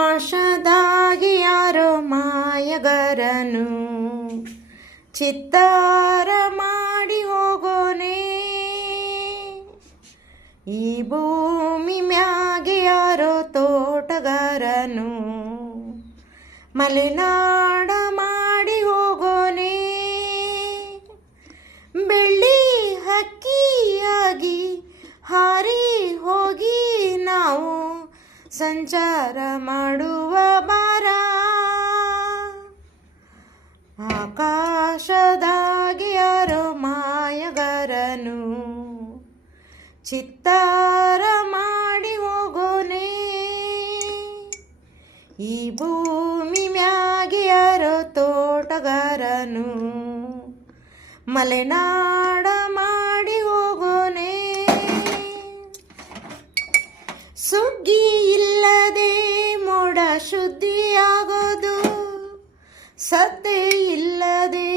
ಆಕಾಶದಾಗಿ ಯಾರೋ ಮಾಯಗಾರನು ಚಿತ್ತಾರ ಮಾಡಿ ಹೋಗೋನೆ. ಈ ಭೂಮಿ ಮ್ಯಾಗೆ ಯಾರೋ ತೋಟಗಾರನು ಮಲೆನಾಡ ಮಾಡಿ ಹೋಗೋನೆ. ಬೆಳ್ಳಿ ಹಕ್ಕಿಯಾಗಿ ಹಾರಿ ಹೋಗಿ ನಾವು ಸಂಚಾರ ಮಾಡುವ ಬಾರ. ಆಕಾಶದಾಗಿ ಯಾರೋ ಮಾಯಗಾರನು ಚಿತ್ತಾರ ಮಾಡಿ ಹೋಗೋನೆ. ಈ ಭೂಮಿ ಮ್ಯಾಗೆ ಯಾರೋ ತೋಟಗಾರನು ಮಲೆನಾಡ ಮಾಡಿ ಹೋಗೋನೆ. ಸುಗ್ಗಿ ಇಲ್ಲದೆ ಮೋಡ ಶುದ್ಧಿಯಾಗೋದು, ಸದ್ದೆ ಇಲ್ಲದೆ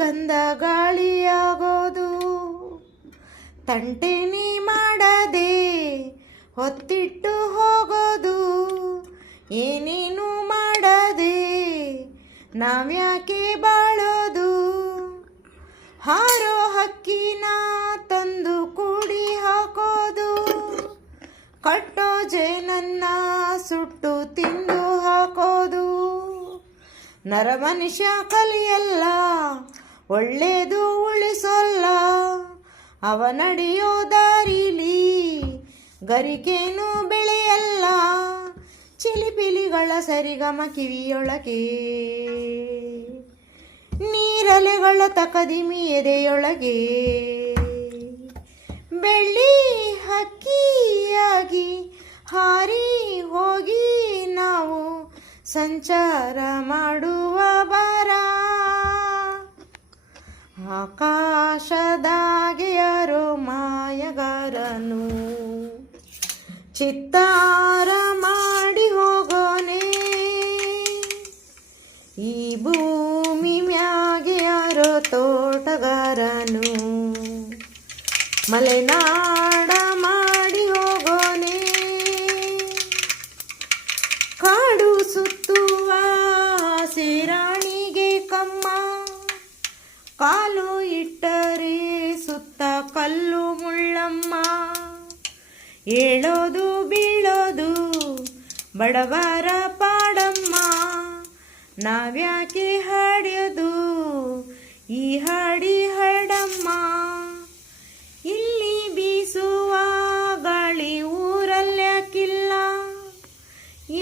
ಗಂಧ ಗಾಳಿಯಾಗೋದು, ತಂಟೆನಿ ಮಾಡದೆ ಹೊತ್ತಿಟ್ಟು ಹೋಗೋದು, ಏನೇನು ಮಾಡದೆ ನಾವ್ಯಾಕೆ ಬಾಳೋದು. ಹಾರೋ ಹಕ್ಕಿನ ತಂದು ಕೂಡಿ ಹಾಕೋದು, ಕಟ್ಟೋ ಜೇನನ್ನ ಸುಟ್ಟು ತಿಂದು ಹಾಕೋದು. ನರಮನುಷ್ಯ ಕಲಿಯಲ್ಲ, ಒಳ್ಳೇದು ಉಳಿಸೋಲ್ಲ. ಅವ ನಡೆಯೋ ದಾರಿಲಿ ಗರಿಕೇನು ಬೆಳೆಯಲ್ಲ. ಚಿಲಿಪಿಲಿಗಳ ಸರಿಗಮ ಕಿವಿಯೊಳಗೆ, ನೀರಲೆಗಳ ತಕದಿಮಿ ಎದೆಯೊಳಗೆ. ಬೆಳ್ಳಿ ಹಕ್ಕಿಯಾಗಿ ಹಾರಿ ಹೋಗಿ ನಾವು ಸಂಚಾರ ಮಾಡುವ ಬಾರ. ಆಕಾಶದಾಗೆ ಯಾರೋ ಮಾಯಗಾರನು ಚಿತ್ತಾರ ಮಾಡಿ ಹೋಗೋನೆ. ಈ ಭೂಮಿ ಮ್ಯಾಗೆ ಯಾರೋ ತೋಟಗಾರನು ಮಲೆನಾಡ ಮಾಡಿ ಹೋಗೋನೆ. ಕಾಡು ಸುತ್ತುವ ಸೇರಾಣಿಗೆ ಕಮ್ಮ, ಕಾಲು ಇಟ್ಟರೆ ಸುತ್ತ ಕಲ್ಲು ಮುಳ್ಳಮ್ಮ. ಏಳೋದು ಬೀಳೋದು ಬಡವರ ಪಾಡಮ್ಮ, ನಾವ್ಯಾಕೆ ಹಾಡ್ಯೋದು ಈ ಹಾಡಿ ಹಾಡಮ್ಮ. ಇಲ್ಲಿ ಬೀಸುವ ಗಾಳಿ ಊರಲ್ಯಾಕಿಲ್ಲ,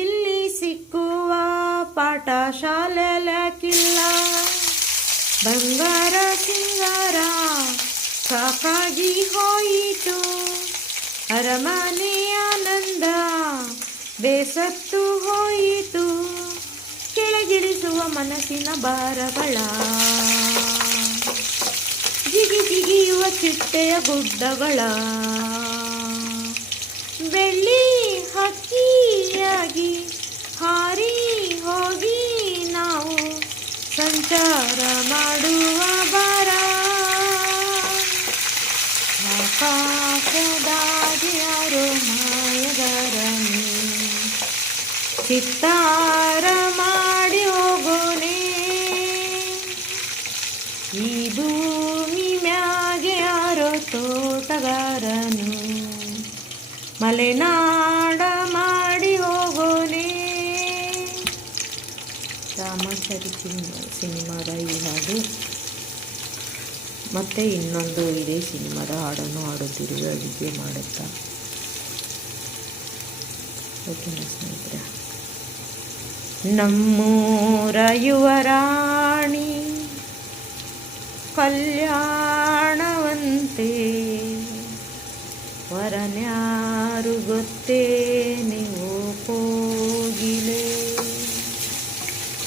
ಇಲ್ಲಿ ಸಿಕ್ಕುವ ಪಾಠ ಶಾಲೆಲ್ಯಾಕಿಲ್ಲ. ಬಂಗಾರ ಸಿಂಗಾರ ಸಾಕಾಗಿ ಹೋಯಿತು, ಅರಮನೆ ಆನಂದ ಬೇಸತ್ತು ಹೋಯಿತು. ಕೆಳಗಿಳಿಸುವ ಮನಸ್ಸಿನ ಭಾರಗಳ, ಜಿಗಿ ಜಿಗಿಯುವ ಚಿಟ್ಟೆಯ ಗುಡ್ಡಗಳ. ಬೆಳ್ಳಿ ಹಕ್ಕಿಯಾಗಿ ಹಾರಿ ಹೋಗಿ ನಾವು ಸಂಚಾರ ಮಾಡುವ ಬಾರ. ಆಕಾಶದಾಗಿ ಯಾರೋ ಮಾಯಗಾರನು ಚಿತ್ತಾರ ಮಾಡಿ ಹೋಗೋನೆ. ಈ ಭೂಮಿ ಮ್ಯಾಗೆ ಯಾರೋ ತೋಟಗಾರನು ಮಲೆನಾಡ ಮಾಡಿ ಹೋಗೋನೆ. ರಾಮಾಚಾರಿ ಸಿನಿಮಾದ ಈ ಹಾಡು ಮತ್ತು ಇನ್ನೊಂದು ಇದೇ ಸಿನಿಮಾದ ಹಾಡನ್ನು ಹಾಡುತ್ತಿರುವ ಅಡುಗೆ ಮಾಡುತ್ತಾ. ಓಕೆನಾ ಸ್ನೇಹಿತರೆ? ನಮ್ಮೂರ ಯುವರಾಣಿ ಕಲ್ಯಾಣವಂತೆ, ವರನ್ಯಾರು ಗೊತ್ತೇನೆ ಓ ಕೋಗಿಲೆ.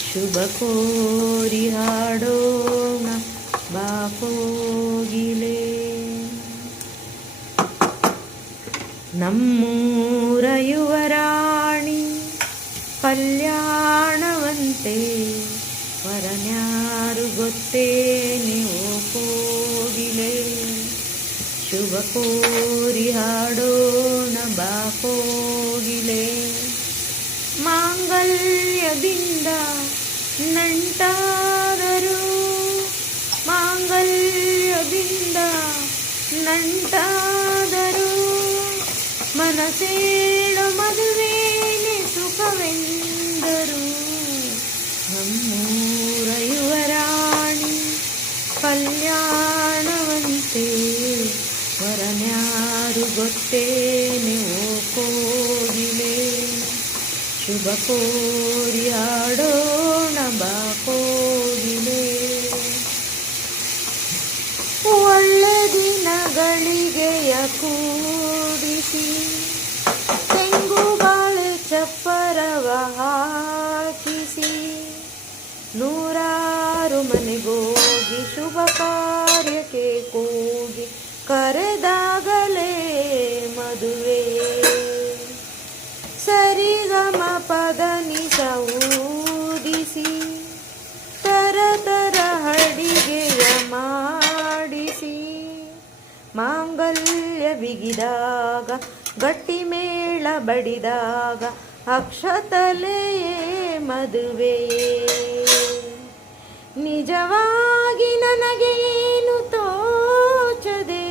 ಶುಭ ಕೋರಿ ಹಾಡೋಣ ಬಾ ಕೋಗಿಲೆ. ನಮ್ಮೂರ ಯುವರಾಣಿ ಕಲ್ಯಾಣವಂತೆ, ವರನ್ಯಾರು ಗೊತ್ತೇನೆ ಓ ಕೋಗಿಲೆ. ಶುಭ ಕೋರಿ ಹಾಡೋಣ ಬಾ ಕೋಗಿಲೆ. ಮಾಂಗಲ್ಯದಿಂದ ನಂಟಾದರು, ಮಾಂಗಲ್ಯದಿಂದ ನಂಟಾದರು, ಮನಸೇಳು ಮದುವೇನೆ ಸುಖವೆಂದರು. ನಮ್ಮೂರ ಯುವರಾಣಿ ಕಲ್ಯಾಣವಂತೆ, ವರನ್ಯಾರು ಗೊತ್ತೇನೆ ಓ ಕೋಗಿಲೆ. ಶುಭ ಕೋರಿ ಆಡೋಣ ಬಾ ಕೋಗಿಲೆ. ಒಳ್ಳೆ ದಿನಗಳಿಗೆಯ ಕೂಡಿಸಿ, ತೆಂಗು ಬಾಳೆ ಚಪ್ಪರವ ಹಾಕಿಸಿ, ನೂರಾರು ಮನೆಗೋಗಿ ಶುಭ ಕಾರ್ಯಕ್ಕೆ ಕೂಗಿ ಕರೆದಾಗಲೇ ಮದುವೆ. ಸರಿಗಮ ಪದನಿಸ ಊದಿಸಿ, ತರ ಅಡಿಗೆಯ ಮಾಡಿಸಿ, ಮಾಂಗಲ್ಯ ಬಿಗಿದಾಗ ಗಟ್ಟಿ ಮೇಳ ಬಡಿದಾಗ ಅಕ್ಷತಲೆಯೇ ಮದುವೆಯೇ. ನಿಜವಾಗಿ ನನಗೆ ಏನು ತೋಚದೆ,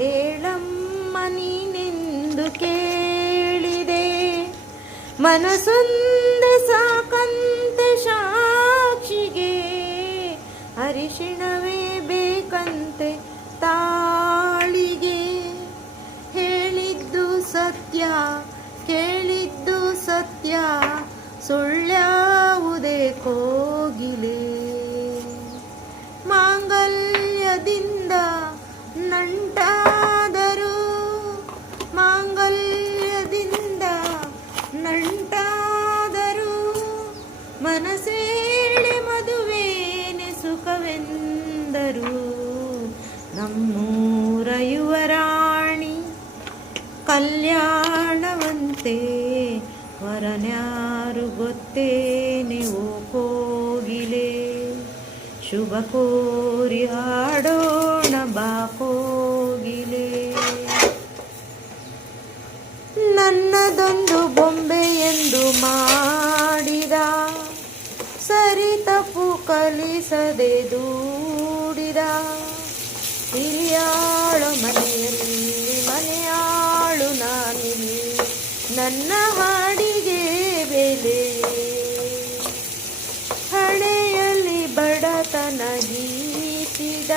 ಹೇಳಮ್ಮ ನೀನೆಂದು ಕೇಳಿದೆ. ಮನಸೊಂದೆ ಸಾಕಂತೆ ಸಾಕ್ಷಿಗೆ, ಅರಿಶಿಣವೇ ಬೇಕಂತೆ ತಾಳಿಗೆ. ಹೇಳಿದ್ದು ಸತ್ಯ ಕೇಳಿದ್ದು ಸತ್ಯ, ಸುಳ್ಳ್ಯಾವುದೇ ಕೋಗಿಲೆ. ಮಾಂಗಲ್ಯದಿಂದ ನಂಟಾದರು, ಮಾಂಗಲ್ಯದಿಂದ ನಂಟಾದರು, ಮನಸೇಳೆ ಮದುವೇನೆ ಸುಖವೆಂದರು. ನಮ್ಮೂರ ಯುವರಾಣಿ ಕಲ್ಯಾಣವಂತೆ, ವರನ್ಯಾರು ಗೊತ್ತೇನೆ ಓ ಕೋಗಿಲೆ. ಶುಭ ಕೋರಿ ಹಾಡೋಣ ಬಾ ಕೋಗಿಲೆ. ನನ್ನದೊಂದು ಬೊಂಬೆ ಎಂದು ಮಾಡಿದ, ಸರಿ ತಪ್ಪು ಕಲಿಸದೆ ದೂಡಿದ. ಹಿರಿಯಾಳು ಮನೆಯಲ್ಲಿ ಮನೆಯಾಳು ನಾನಿಲ್ಲಿ, ನನ್ನ ಹಾಡಿಗೆ ಬೆಲೆ. ಹಣೆಯಲ್ಲಿ ಬಡತನ ಗೀಚಿದ,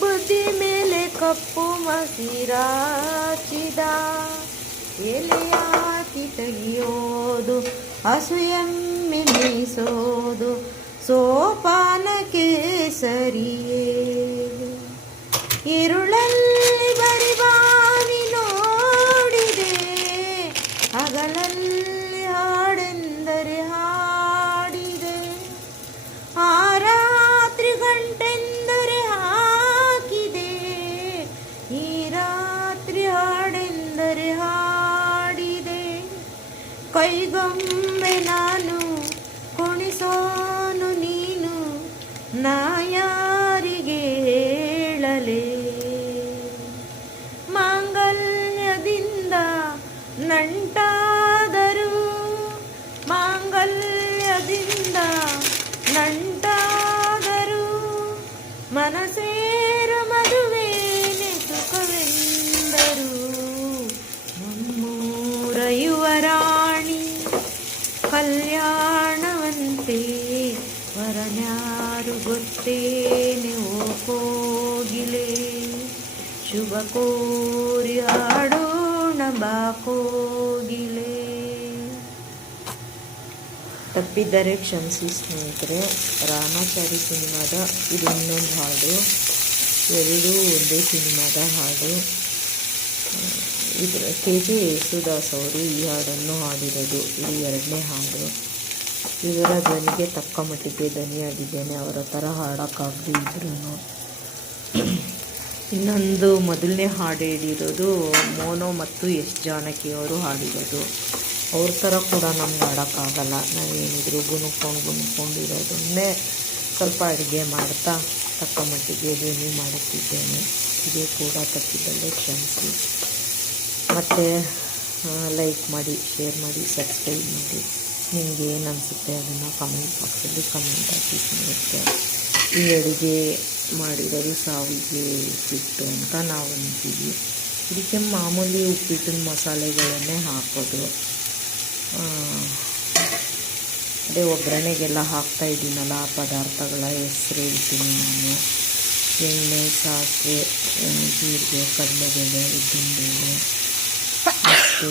ಬುದ್ಧಿ ಮೇಲೆ ಕಪ್ಪು ಮಸಿರಾಚಿದ. ಎಲೆಯಾಕಿ ತೆಗೆಯೋದು, ಹಸುಯಮ್ಮೆ ಮೀಸೋದು, ಸೋಪಾನಕ್ಕೆ ಸರಿಯೇ. ഇരുളಲ್ಲಿ ಬರಿಬಾವಿ ನೋಡಿದೆ, ಹಗಲಲ್ಲಿ ಹಾಡೆಂದರೆ ಹಾಡಿದೆ. ಆ ರಾತ್ರಿ ಗಂಟೆಂದರೆ ಹಾಕಿದೆ, ಈ ರಾತ್ರಿ ಹಾಡೆಂದರೆ ಹಾಡಿದೆ. ಕೈಗೊಂಬೆ ನಾನು ಕುಣಿಸೋನು ನೀನು, ನಾ ಯಾರಿಗೆ ಹೇಳಲೇ. ಮಾಂಗಲ್ಯದಿಂದ ನಂಟಾದರು, ಮಾಂಗಲ್ಯದಿಂದ ನಂಟಾದರು, ಮನಸೇರ ಮದುವೇನೆ ಸುಖವೆಂದರು. ನಮ್ಮೂರ ಯುವರಾಣಿ ಕಲ್ಯಾಣವಂತೆ, ವರನ್ಯಾರು ಗೊತ್ತೇನೆ ಓ ಕೋಗಿಲೆ. ಶುಭ ಕೋರಿ ಹಾಡೋಣ ಬಾ ಕೋಗಿಲೆ. ತಪ್ಪಿದ್ದರೆ ಕ್ಷಮಿಸಿ ಸ್ನೇಹಿತರೆ. ರಾಮಾಚಾರಿ ಸಿನಿಮಾದ ಇದು ಇನ್ನೊಂದು ಹಾಡು, ಎರಡೂ ಒಂದೇ ಸಿನಿಮಾದ ಹಾಡು. ಇದರ KG ಯೇಸುದಾಸ್ ಅವರು ಈ ಹಾಡನ್ನು ಹಾಡಿರೋದು. ಇದು ಎರಡನೇ ಹಾಡು. ಇವರ ಧ್ವನಿಗೆ ತಕ್ಕ ಮಟ್ಟಿಗೆ ಧ್ವನಿಯಾಗಿದ್ದೇನೆ, ಅವರ ಥರ ಹಾಡೋಕ್ಕಾಗದೇ ಇದ್ರೂ. ಇನ್ನೊಂದು ಮೊದಲನೇ ಹಾಡು ಹೇಳಿರೋದು ಮೋನೋ ಮತ್ತು ಎಸ್ ಜಾನಕಿ ಅವರು ಹಾಡಿರೋದು. ಅವ್ರ ಥರ ಕೂಡ ನಮ್ಗೆ ಹಾಡೋಕ್ಕಾಗಲ್ಲ. ನಾವೇನಿದ್ರು ಗುಣಕೊಂಡಿರೋದನ್ನೇ ಸ್ವಲ್ಪ ಅಡುಗೆ ಮಾಡ್ತಾ ತಕ್ಕ ಮಟ್ಟಿಗೆ ಧ್ವನಿ ಮಾಡುತ್ತಿದ್ದೇನೆ. ಇದೇ ಕೂಡ ತಪ್ಪಿದ್ದಲ್ಲೇ ಕ್ಷಮಿಸಿ. ಮತ್ತು ಲೈಕ್ ಮಾಡಿ, ಶೇರ್ ಮಾಡಿ, ಸಬ್ಸ್ಕ್ರೈಬ್ ಮಾಡಿ. ನಿಮಗೆ ಏನು ಅನಿಸುತ್ತೆ ಅದನ್ನು ಕಮೆಂಟ್ ಬಾಕ್ಸಲ್ಲಿ ಕಮೆಂಟ್ ಹಾಕಿ ಸ್ನೇಹಿತರೆ. ಈ ಅಡುಗೆ ಮಾಡಿರೋದು ಸಾವಿಗೆ ಉಪ್ಪಿಟ್ಟು ಅಂತ ನಾವು ಅಂತೀವಿ. ಇದಕ್ಕೆ ಮಾಮೂಲಿ ಉಪ್ಪಿಟ್ಟಿನ ಮಸಾಲೆಗಳನ್ನೇ ಹಾಕೋದು. ಅದೇ ಒಗ್ಗರಣೆಗೆಲ್ಲ ಹಾಕ್ತಾಯಿದ್ದೀನಲ್ಲ ಆ ಪದಾರ್ಥಗಳ ಹೆಸರು ಹೇಳ್ತೀನಿ ನಾನು. ಎಣ್ಣೆ, ಸಾಸಿವೆ, ಜೀರಿಗೆ, ಕಡಲೆಬೇಳೆ, ಉದ್ದಿನಬೇಳೆ ಮತ್ತು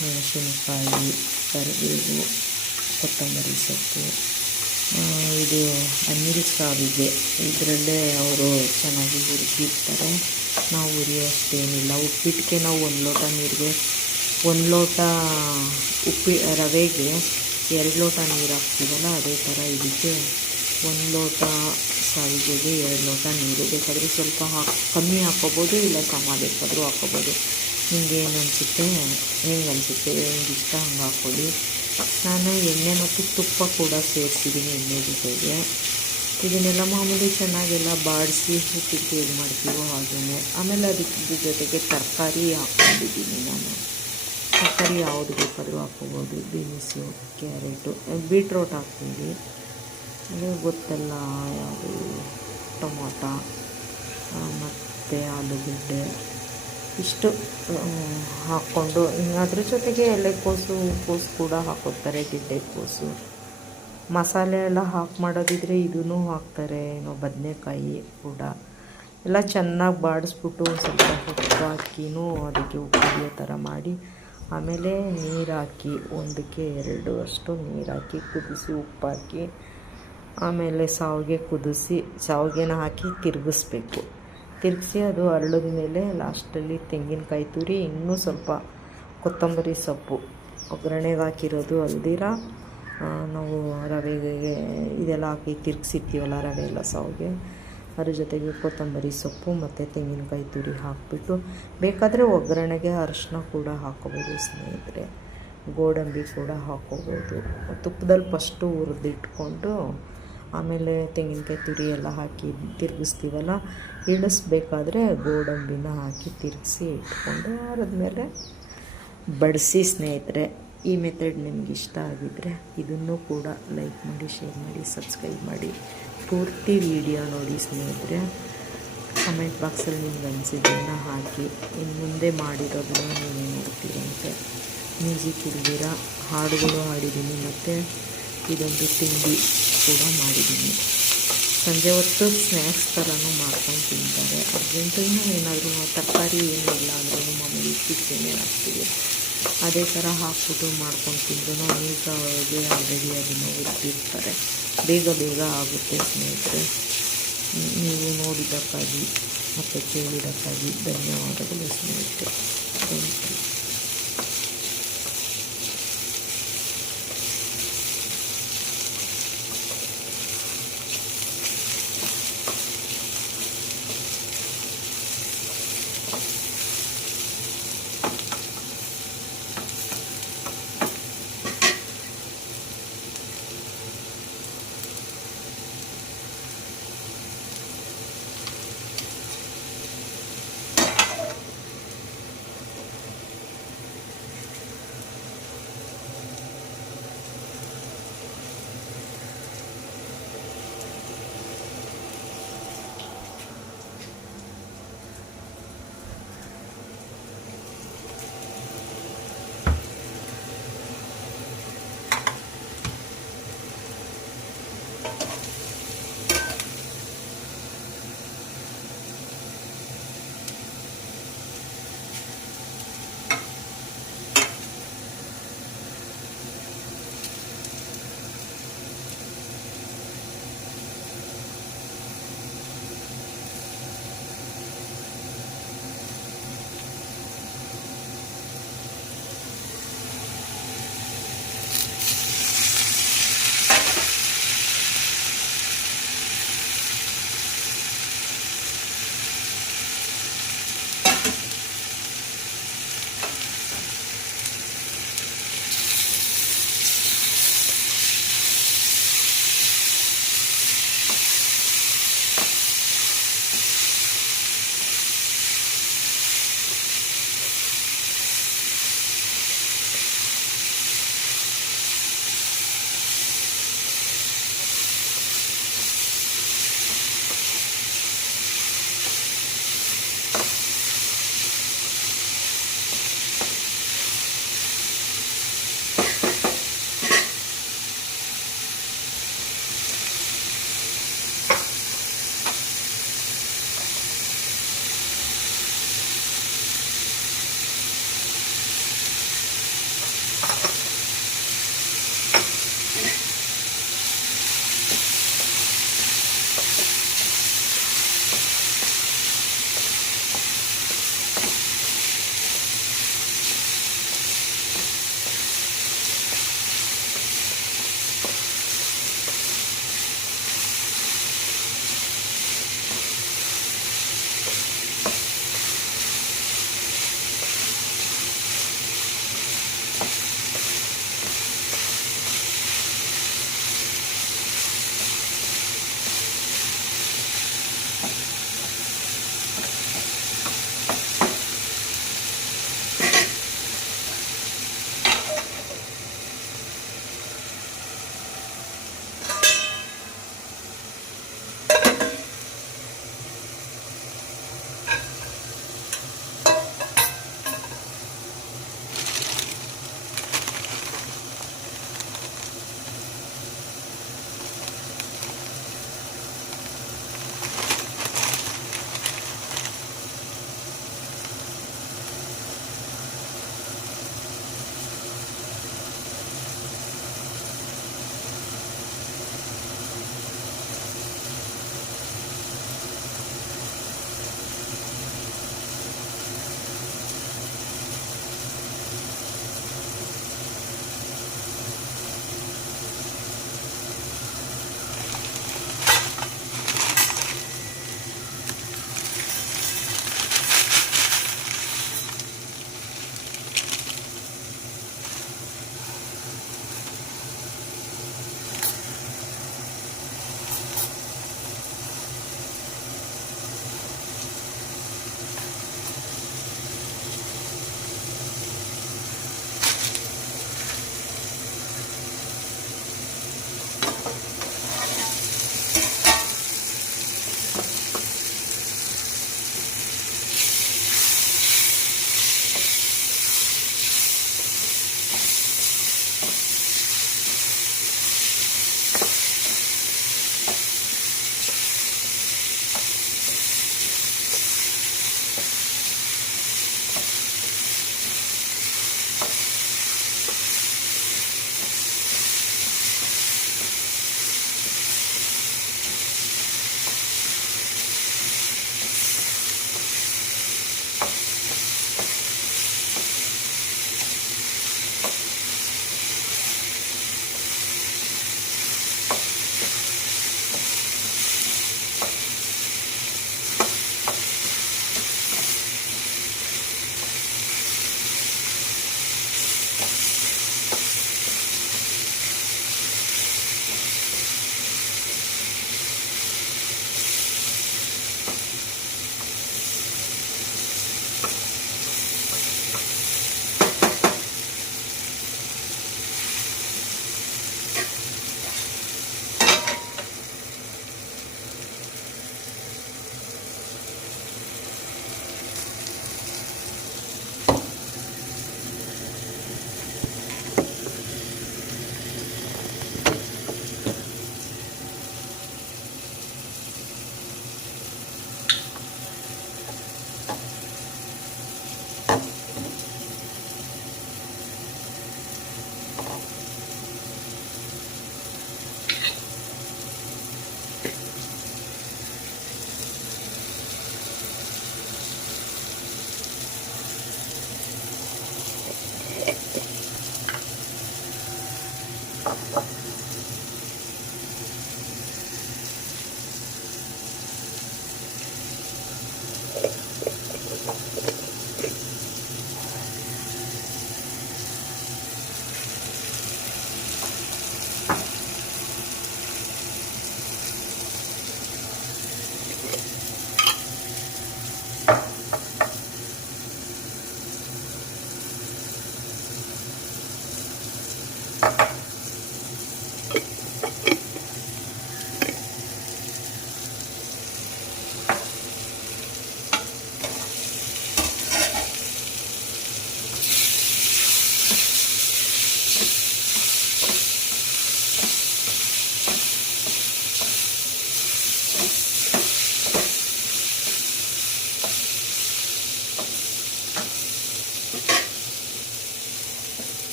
ಮೆಣಸಿನಕಾಯಿ, ಕರಿಬೇವು, ಕೊತ್ತಂಬರಿ ಸೊಪ್ಪು. ಇದು ಅನಿಲ್ ಸಾವಿಗೆ ಇದರಲ್ಲೇ ಅವರು ಚೆನ್ನಾಗಿ ಹುರಿದಿರ್ತಾರೆ. ನಾವು ಹುರಿಯೋಷ್ಟೇನಿಲ್ಲ. ಉಪ್ಪಿಟ್ಟಿಗೆ ನಾವು 1 ಲೋಟ ನೀರಿಗೆ 1 ಲೋಟ ರವೆಗೆ 2 ಲೋಟ ನೀರು ಹಾಕ್ತೀವಲ್ಲ, ಅದೇ ಥರ ಇದಕ್ಕೆ 1 ಲೋಟ ಸಾವಿಗೆಗೆ 2 ಲೋಟ ನೀರು. ಬೇಕಾದರೆ ಸ್ವಲ್ಪ ಕಮ್ಮಿ ಹಾಕ್ಕೋಬೋದು, ಇಲ್ಲ ಸಮ ಬೇಕಾದರೂ ಹಾಕ್ಕೋಬೋದು. ನಿಮಗೆ ಏನು ಅನಿಸುತ್ತೆ, ಹೆಂಗೆ ಅನಿಸುತ್ತೆ, ಹೆಂಗೆ ಇಷ್ಟ ಹಂಗೆ ಹಾಕ್ಕೊಳ್ಳಿ. ನಾನು ಎಣ್ಣೆ ಮತ್ತು ತುಪ್ಪ ಕೂಡ ಸೇರಿಸಿದ್ದೀನಿ ಎಣ್ಣೆ ಜೊತೆಗೆ. ಇದನ್ನೆಲ್ಲ ಮಾಮೂಲಿ ಚೆನ್ನಾಗೆಲ್ಲ ಬಾಡಿಸಿ ಉಪ್ಪಿಟ್ಟು ಹೇಗೆ ಮಾಡ್ತೀವೋ ಹಾಗೆಯೇ. ಆಮೇಲೆ ಅದಕ್ಕೆ ಜೊತೆಗೆ ತರಕಾರಿ ಹಾಕ್ಕೊಂಡಿದ್ದೀನಿ ನಾನು. ತರಕಾರಿ ಯಾವುದು ಬೇಕಾದರೂ ಹಾಕ್ಕೋಬೋದು. ಬೀನ್ಸು, ಕ್ಯಾರೆಟು, ಬೀಟ್ರೋಟ್ ಹಾಕ್ತೀವಿ, ಅದೇ ಗೊತ್ತಲ್ಲ ಯಾವುದು, ಟೊಮೊಟೊ ಮತ್ತು ಆಲೂಗಡ್ಡೆ ಇಷ್ಟು ಹಾಕ್ಕೊಂಡು, ಅದ್ರ ಜೊತೆಗೆ ಎಲೆಕೋಸು ಕೂಡ ಹಾಕೋತಾರೆ, ಗೆಡ್ಡೆಕೋಸು. ಮಸಾಲೆ ಎಲ್ಲ ಹಾಕಿ ಮಾಡೋದಿದ್ರೆ ಇದೂ ಹಾಕ್ತಾರೆ, ಬದನೆಕಾಯಿ ಕೂಡ. ಎಲ್ಲ ಚೆನ್ನಾಗಿ ಬಾಡಿಸ್ಬಿಟ್ಟು ಸ್ವಲ್ಪ ಉಪ್ಪು ಹಾಕಿನೂ ಅದಕ್ಕೆ ಉಪ್ಪಿಗೆ ಥರ ಮಾಡಿ, ಆಮೇಲೆ ನೀರು ಹಾಕಿ 1ಕ್ಕೆ 2 ಅಷ್ಟು ನೀರು ಹಾಕಿ ಕುದಿಸಿ, ಉಪ್ಪು ಹಾಕಿ, ಆಮೇಲೆ ಶಾವಿಗೆ ಕುದಿಸಿ ಶಾವಿಗೆನ ಹಾಕಿ ತಿರುಗಿಸ್ಬೇಕು. ತಿರುಗಿಸಿ ಅದು ಅರಳಿದ ಮೇಲೆ ಲಾಸ್ಟಲ್ಲಿ ತೆಂಗಿನಕಾಯಿ ತುರಿ, ಇನ್ನೂ ಸ್ವಲ್ಪ ಕೊತ್ತಂಬರಿ ಸೊಪ್ಪು, ಒಗ್ಗರಣೆಗೆ ಹಾಕಿರೋದು ಅಲ್ದಿರ ನಾವು ರವೆಗೆ ಇದೆಲ್ಲ ಹಾಕಿ ತಿರುಗಿಸಿರ್ತೀವಲ್ಲ ರವೆ ಎಲ್ಲ ಶಾವಿಗೆ, ಅದ್ರ ಜೊತೆಗೆ ಕೊತ್ತಂಬರಿ ಸೊಪ್ಪು ಮತ್ತು ತೆಂಗಿನಕಾಯಿ ತುರಿ ಹಾಕಿಬಿಟ್ಟು, ಬೇಕಾದರೆ ಒಗ್ಗರಣೆಗೆ ಅರಿಶಿನ ಕೂಡ ಹಾಕ್ಕೋಬೋದು ಸ್ನೇಹಿತರೆ. ಗೋಡಂಬಿ ಕೂಡ ಹಾಕ್ಕೋಬೋದು. ತುಪ್ಪದಲ್ಲಿ ಫಸ್ಟು ಹುರಿದಿಟ್ಕೊಂಡು ಆಮೇಲೆ ತೆಂಗಿನಕಾಯಿ ತುರಿ ಎಲ್ಲ ಹಾಕಿ ತಿರುಗಿಸ್ತೀವಲ್ಲ, ಇಳಿಸ್ಬೇಕಾದ್ರೆ ಗೋಡಂಬಿನ ಹಾಕಿ ತಿರುಗಿಸಿ ಇಟ್ಕೊಂಡು ಆರಿದ್ಮೇಲೆ ಬಡಿಸಿ ಸ್ನೇಹಿತರೆ. ಈ ಮೆಥಡ್ ನಿಮ್ಗೆ ಇಷ್ಟ ಆಗಿದ್ದರೆ ಇದನ್ನು ಕೂಡ ಲೈಕ್ ಮಾಡಿ, ಶೇರ್ ಮಾಡಿ, ಸಬ್ಸ್ಕ್ರೈಬ್ ಮಾಡಿ. ಪೂರ್ತಿ ವಿಡಿಯೋ ನೋಡಿ ಸ್ನೇಹಿತರೆ. ಕಮೆಂಟ್ ಬಾಕ್ಸಲ್ಲಿ ನಿಮ್ಗೆ ಅನಿಸಿದ್ದನ್ನು ಹಾಕಿ. ಇನ್ನು ಮುಂದೆ ಮಾಡಿರೋದನ್ನ ನೀವು ನೋಡ್ತೀರಂತೆ. ಮ್ಯೂಸಿಕ್ ಇಲ್ದಿರ ಹಾಡುಗಳು ಹಾಡಿದ್ದೀನಿ, ಮತ್ತು ಇದೊಂದು ತಿಂಡಿ ಕೂಡ ಮಾಡಿದ್ದೀನಿ. ಸಂಜೆ ಹೊತ್ತು ಸ್ನ್ಯಾಕ್ಸ್ ಥರನೂ ಮಾಡ್ಕೊಂಡು ತಿಂತಾರೆ. ಅರ್ಜೆಂಟಿಗೆ ಏನಾದರೂ ತರಕಾರಿ ಏನಿಲ್ಲ ಅಂದ್ರೂ ಮಾಮೂಲಿ ಉಪ್ಪಿಟ್ಟು ಹಾಕ್ತೀವಿ, ಅದೇ ಥರ ಹಾಕ್ಬಿಟ್ಟು ಮಾಡ್ಕೊಂಡು ತಿಂದ್ರೂ ಈಗ ಆಲ್ರೆಡಿ ಅದನ್ನು ಹುರಿದಿರ್ತಾರೆ. ಬೇಗ ಆಗುತ್ತೆ ಸ್ನೇಹಿತರೆ. ನೀವು ನೋಡಿದ್ದಕ್ಕಾಗಿ ಮತ್ತು ಕೇಳಿದ್ದಕ್ಕಾಗಿ ಧನ್ಯವಾದಗಳು ಸ್ನೇಹಿತರೆ. Thank you.